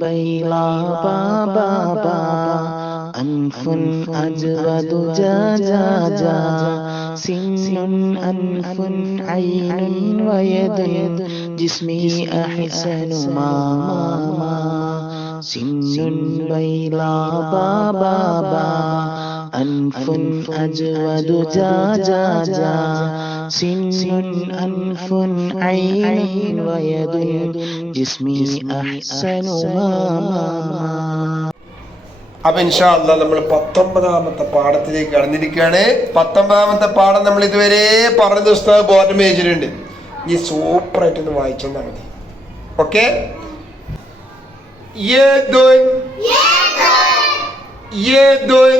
بيضاء بابا أنف أجود جاجاجا سن أنف عين ويد جسمي أحسن ماما سن بيضاء بابا أنف أجود جاجاجا سن أنف عين ويد جسمي أحسن ماما അപ്പൊ ഇൻഷാ അല്ലാ നമ്മൾ പത്തൊമ്പതാമത്തെ പാഠത്തിലേക്ക് കടന്നിരിക്കുകയാണ് പത്തൊമ്പതാമത്തെ പാഠം നമ്മൾ ഇതുവരെ പറഞ്ഞ പുസ്തകം ബോർഡ് മേജിലുണ്ട് ഈ സൂപ്പറായിട്ട് ഒന്ന് വായിച്ചെന്നാൽ മതി ഓക്കെ യേദുൻ യേദുൻ യേദുൻ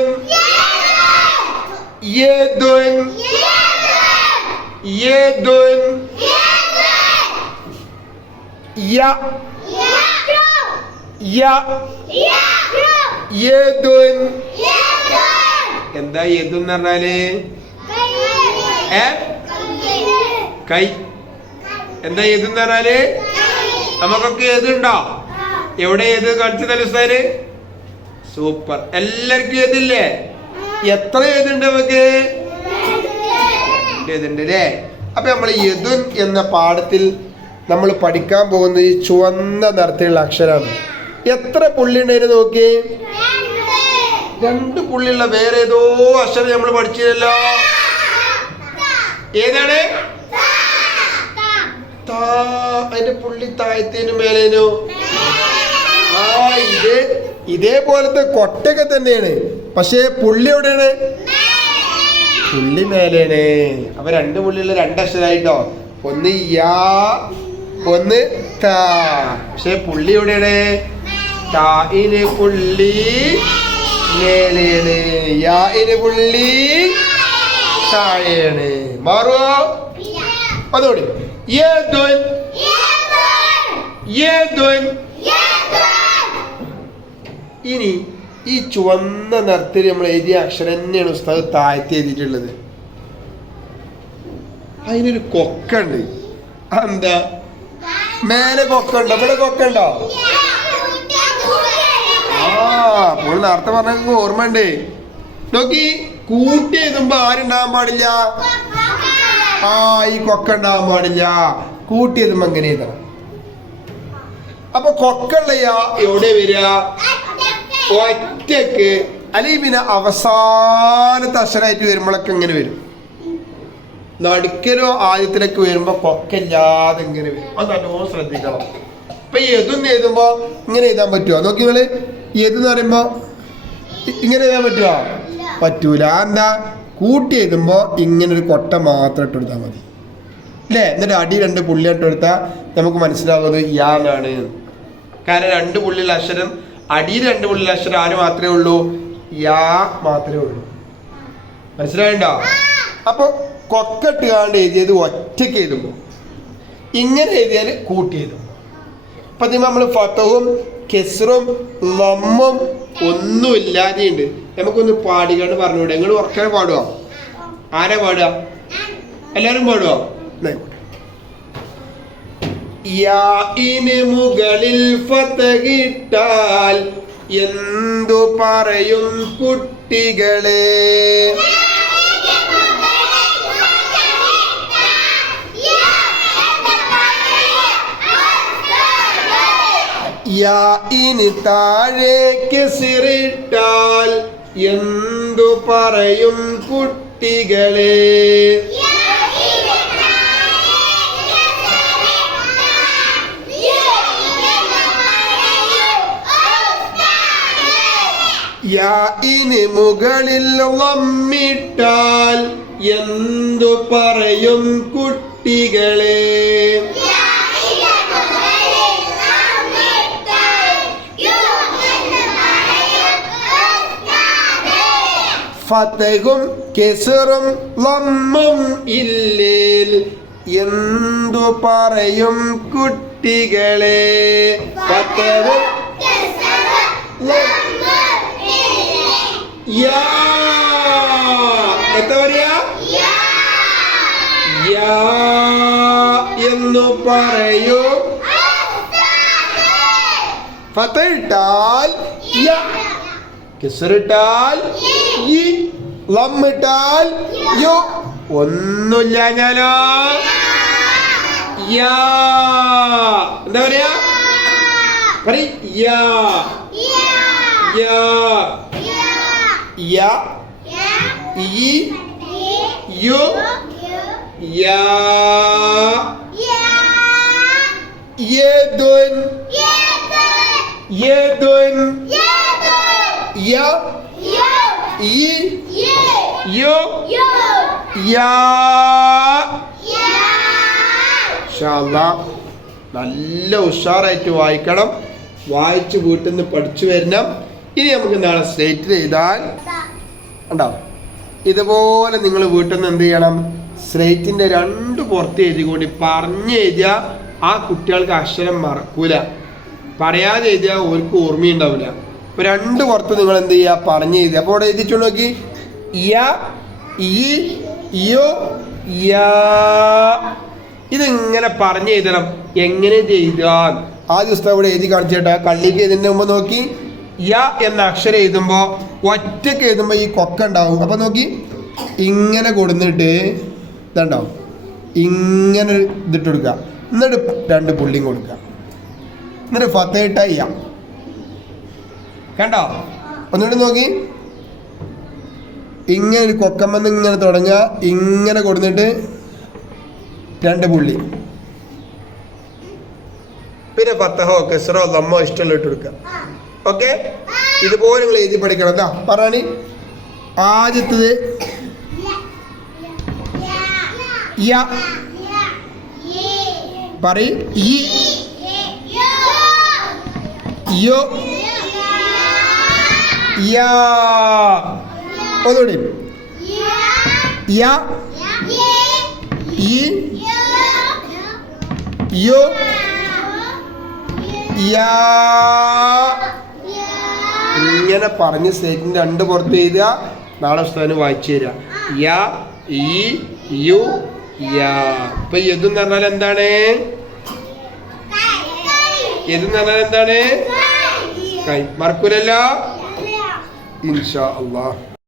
യേദുൻ യ യ യേദുൻ എന്താ യേദുൻ എന്ന് പറഞ്ഞാൽ? ഏ? കൈ. എന്താ ഏത് എന്ന് പറഞ്ഞാൽ? നമുക്കൊക്കെ ഏതുണ്ടോ എവിടെ ഏത്? കാണിച്ചു തലസ്ഥാന് സൂപ്പർ. എല്ലാവർക്കും ഏതില്ലേ? എത്ര ഏതുണ്ട് നമുക്ക്? ഏതുണ്ട് അല്ലേ അപ്പൊ നമ്മൾ യദുൻ എന്ന പാഠത്തിൽ നമ്മൾ പഠിക്കാൻ പോകുന്ന ഈ ചുവന്ന നിറത്തിലുള്ള അക്ഷരമാണ് എത്ര പുള്ളി ഉണ്ടായിരുന്നു നോക്കി രണ്ട് പുള്ളിയുള്ള വേറെ ഏതോ അക്ഷരം നമ്മൾ പഠിച്ചില്ലല്ലോ. ഏതാണ്? അതിന്റെ പുള്ളി താഴത്തേനു മേലേനു? ആ ഇത് ഇതേപോലത്തെ കൊട്ടൊക്കെ തന്നെയാണ്. പക്ഷേ പുള്ളി എവിടെയാണ്? പുള്ളി മേലെയാണ്. അപ്പൊ രണ്ട് പുള്ളിയുള്ള രണ്ട് അക്ഷരായിട്ടോ. ഒന്ന് യാ ഒന്ന് താ. പക്ഷെ പുള്ളി എവിടെയാണ്? തായിന് പുള്ളി മേലെയാണ്. യായിന് പുള്ളി താഴെയാണ്. മാറുവോ? അതോടെ. ഇനി ഈ ചുവന്ന നിറത്തിൽ നമ്മൾ എഴുതിയ അക്ഷരം തന്നെയാണ് ഉസ്താദ് താഴ്ത്തി എഴുതിയിട്ടുള്ളത്. അതിനൊരു കൊക്കുണ്ട്. എന്താ മേലെ കൊക്കുണ്ടോ? ഇവിടെ കൊക്കുണ്ടോ? ആ അപ്പോൾ നേരത്തെ പറഞ്ഞ ഓർമ്മയുണ്ട്. നോക്കി കൂട്ടി എഴുതുമ്പോ ആരുണ്ടാകാൻ പാടില്ല. ആ ഈ കൊക്ക ഉണ്ടാകാൻ പാടില്ല. കൂട്ടി എഴുതുമ്പോ അങ്ങനെ എഴുതണം. അപ്പൊ കൊക്കുള്ള എവിടെ വരിക? ഒറ്റയ്ക്ക് അല്ലെങ്കിൽ പിന്നെ അവസാനത്തെ അക്ഷരമായിട്ട് വരുമ്പോഴൊക്കെ ഇങ്ങനെ വരും. നടുക്കലോ ആദ്യത്തിലൊക്കെ വരുമ്പോ കൊക്കല്ലാതെ ഇങ്ങനെ വരും. അത് നല്ലോണം ശ്രദ്ധിക്കണം. ഇപ്പൊ എതും എഴുതുമ്പോ ഇങ്ങനെ എഴുതാൻ പറ്റുമോ നോക്കി നിങ്ങൾ എതെന്ന് പറയുമ്പോ ഇങ്ങനെ എഴുതാൻ പറ്റുമോ പറ്റൂല. എന്താ? കൂട്ടി എഴുതുമ്പോ ഇങ്ങനെ ഒരു കൊട്ട മാത്രം ഇട്ട് കൊടുത്താൽ മതി. അല്ലേ? എന്നിട്ട് അടി രണ്ട് പുള്ളി ഇട്ട് കൊടുത്താൽ നമുക്ക് മനസ്സിലാവുന്നത് യാന്നാണ് കാരണം രണ്ട് പുള്ളിയുള്ള അക്ഷരം അടിയിൽ രണ്ട് പുള്ളിയുള്ള അക്ഷരം ആര് മാത്രമേ ഉള്ളൂ? യാ മാത്രമേ ഉള്ളൂ. മനസ്സിലായിണ്ടോ? അപ്പൊ കൊക്കട്ട് കാണ്ട് എഴുതിയത് ഒറ്റയ്ക്ക് എഴുതുമ്പോൾ ഇങ്ങനെ എഴുതിയാൽ കൂട്ടി എഴുതും അപ്പൊ നമ്മൾ ഫത്തവും കെസറും ലമ്മും ഒന്നും ഇല്ലാതെയുണ്ട്. നമുക്കൊന്ന് പാടിക്കാണ്ട് പറഞ്ഞുകൂടെ? നിങ്ങൾ ഉറക്കാൻ പാടുക ആരാ പാടുക? എല്ലാരും പാടുക. യാഇന് മുകളിൽ ഫതകിട്ടാൽ എന്തു പറയും കുട്ടികളെ? യാഇന് താഴേക്ക് സിറിട്ടാൽ എന്തു പറയും കുട്ടികളെ? യാഇന് മുകളിൽ വമ്മിട്ടാൽ എന്തു പറയും കുട്ടികളെ? ഫതഹും കെസറും ലമ്മും ഇല്ലേൽ എന്തു പറയും കുട്ടികളെ? ഫതഹും യാ എന്താ പറയാ? യാ എന്ന് പറയൂ. ഫത്ത ഇട്ടാൽ യ. കിസറിട്ടാൽ ഈ. ലമ്മിട്ടാൽ യോ. ഒന്നുമില്ല ഞാനോ? യാ. എന്താ പറയാ? പറയ് യാ. യാ. യ ഈ യു യാ യദുൻ. യദുൻ. യ ഇ യു യാ. അല്ലാ. നല്ല ഉഷാറായിട്ട് വായിക്കണം. വായിച്ച് വീട്ടിൽ നിന്ന് പഠിച്ചു വരണം. ഇനി നമുക്ക് എന്താണ് സ്ട്രേറ്റ് ചെയ്താൽ ഉണ്ടോ ഇതുപോലെ നിങ്ങൾ വീട്ടിൽ നിന്ന് എന്ത് ചെയ്യണം? സ്ലേറ്റിന്റെ രണ്ട് പുറത്ത് എഴുതിക്കൊണ്ട് പറഞ്ഞു എഴുതിയാൽ ആ കുട്ടികൾക്ക് അക്ഷരം മറക്കൂല. പറയാതെ എഴുതിയാൽ ഓർക്ക് ഓർമ്മയുണ്ടാവില്ല അപ്പൊ രണ്ട് പുറത്ത് നിങ്ങൾ എന്ത് ചെയ്യുക പറഞ്ഞു എഴുതി അപ്പോൾ അവിടെ എഴുതിച്ചു നോക്കി. യ ഈ യോ യാ. ഇതിങ്ങനെ പറഞ്ഞു എഴുതണം. എങ്ങനെ ഇത് എഴുതാൻ? ആ ദിവസം ഇവിടെ എഴുതി കാണിച്ചേട്ടാ കള്ളിക്ക് എഴുതുന്നതിന് മുമ്പ് നോക്കി. യ എന്ന അക്ഷരം എഴുതുമ്പോൾ ഒറ്റയ്ക്ക് എഴുതുമ്പോൾ ഈ കൊക്ക ഉണ്ടാവും. അപ്പം നോക്കി. ഇങ്ങനെ കൊടുന്നിട്ട് ഇതുണ്ടാവും ഇങ്ങനെ ഇതിട്ട് കൊടുക്കുക. എന്നിട്ട് രണ്ട് പുള്ളിയും കൊടുക്കുക. എന്നിട്ട് ഫത്തേട്ട യ. കണ്ടോ? ഒന്നുകൂടി നോക്കി. ഇങ്ങനെ ഒരു കൊക്കമ്മന്ന് ഇങ്ങനെ തുടങ്ങുക. ഇങ്ങനെ കൊടുത്തിട്ട് രണ്ട് പുള്ളി. പിന്നെ ഫത്തഹോ കെസറോ ലമ്മോ ഇഷ്ടമുള്ള ഇട്ട് കൊടുക്കുക. ഓക്കെ? ഇതുപോലെ നിങ്ങൾ എഴുതി പഠിക്കണം എന്താ പറഞ്ഞാണി ആദ്യത്തത് പറയും. ഈ. യോ. ഒന്നുകൂടി. യോ. യാ. ഇങ്ങനെ പറഞ്ഞ് സ്റ്റേറ്റിന്റെ രണ്ട് പുറത്ത് എഴുതുക നാളെ പുസ്തകം വായിച്ചു തരിക. യ ഈ യു യാ. ഇപ്പൊ യദുന്ന് പറഞ്ഞാൽ എന്താണ്? യദുന്ന് പറഞ്ഞാൽ എന്താണ്? കൈ. മറക്കൂലല്ലോ? ഇൻഷാ അള്ളാഹ്.